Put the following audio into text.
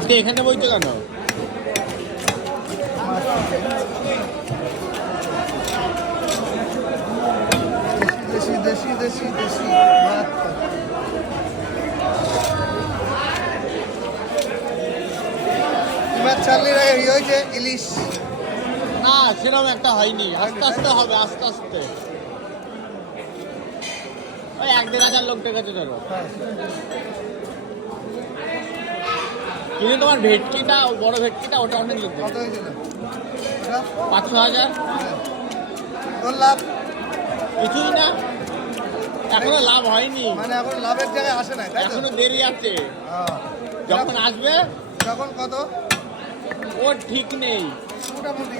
আজকে এখানে বইছো কেন? দেশি দেশি দেশি দেশি মাছ ছাড়লে হয়েছে ইলিশ। না সেরকম একটা হয়নি, আস্তে আস্তে হবে, আস্তে আস্তে। ওই 1-1.5 লোক ডেকেছে ধরো। কিন্তু তোমার ভেটকিটা, বড় ভেটকিটা, ওটা অনেক লোক কত হয়েছিল? 5-6 হাজার। তোর লাভ কিছুই না, এখনো লাভ হয়নি, মানে এখন লাভের জায়গায় আসে না, তাই তো? এখনো দেরি আছে। হ্যাঁ। যখন আসবে যখন কত ওর ঠিক নেই। মোটামুটি